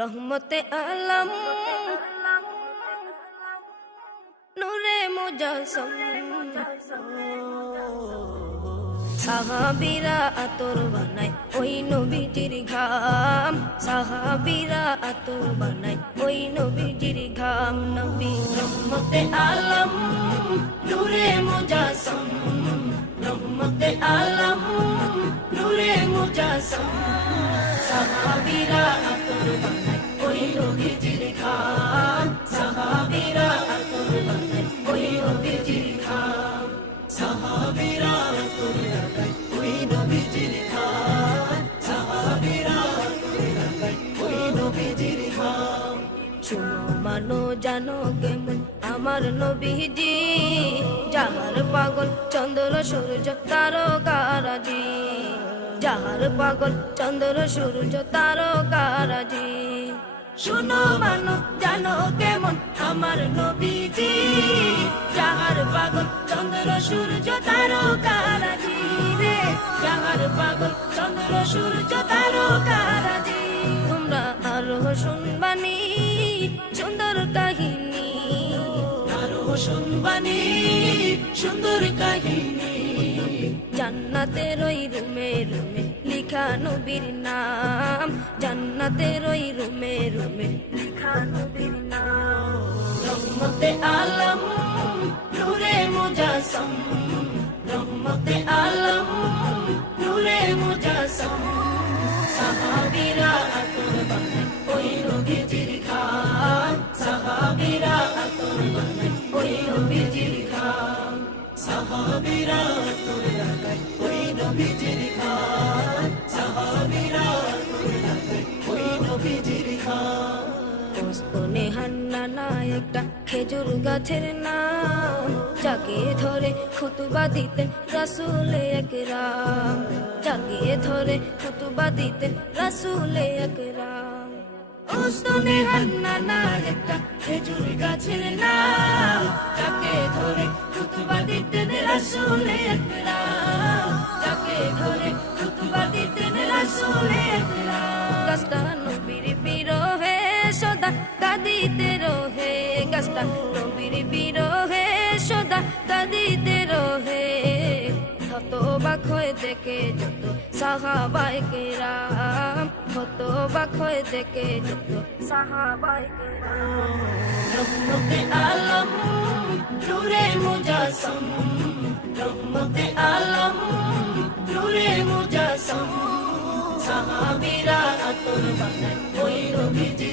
রহমতে আলম নূরে মুজাসসাম সাহাবীরা আতর বানায় ওই নবীজির ঘাম, সাহাবীরা আতর বানায় ওই নবীজির ঘাম। নবী রহমতে আলম নূরে মুজাসসাম, রহমতে আলম নূরে মুজাসসাম, সাহাবীরা আতর বানায় ওই নবীজির ঘাম, সাহাবীরা আতর বানায় ওই নবীজির ঘাম, সাহাবীরা আতর বানায় ওই নবীজির ঘাম, সাহাবীরা আতর বানায় ওই নবীজির ঘাম। শুনো মানো জানো কেমন আমার নবীজি, যাহার পাগল চন্দ্র সূর্য তারকারাজি, যাহার পাগল চন্দ্র সূর্য তারকারাজি। শুনো মানো জানো কেমন আমার নবীজি, যাহার পাগল চন্দ্র সূর্য তারকারাজি রে, যাহার পাগল চন্দ্র সূর্য তারকারাজি। তোমরা আরো শুনবানি সুন্দর কাহিনী, আরো শুনবানি সুন্দর কাহিনী। জান্নাতের ওই রুমে রুমে লিখা নবীর নাম, জান্নাতের ওই রুমে রুমে লিখা নবীর নাম। রহমতে আলম নূরে মুজাসসাম, রহমতে আলম নূরে মুজাসসাম, সাহাবীরা আতর বানায় ওই নবীজির ঘাম, সাহাবীরা আতর বানায় ওই নবীজির ঘাম, সাহাবীরা আতর লাগায় ওই নবীজির ঘাম, সাহাবীরা আতর লাগায় ওই নবীজির ঘাম। ওস্তনে হান্নানা একটা খেজুর গাছের নাম, যাকে ধরে খুতবা দিতেন রাসূলে আকরাম, যাকে ধরে খুতবা দিতেন রাসূলে আকরাম। ওস্তনে হান্নানা একটা খেজুর গাছের নাম, যাকে ধরে খুতবা দিতেন রাসূলে আকরাম, যাকে ধরে খুতবা দিতেন রাসূলে আকরাম। গাছটা নবীর বিরহে সদা কাঁদিতে রহে, গাছটা নবীর বিরহে সদা কাঁদিতে রহে। হতবাক হয়ে দেখে যত সাহাবায়ে কেরাম, হতবাক হয়ে দেখে যত সাহাবায়ে কেরাম। রহমতে আলম নূরে মুজাসসাম, রহমতে আলম নূরে মুজাসসাম, সাহাবীরা আতর বানায় ওই নবীজির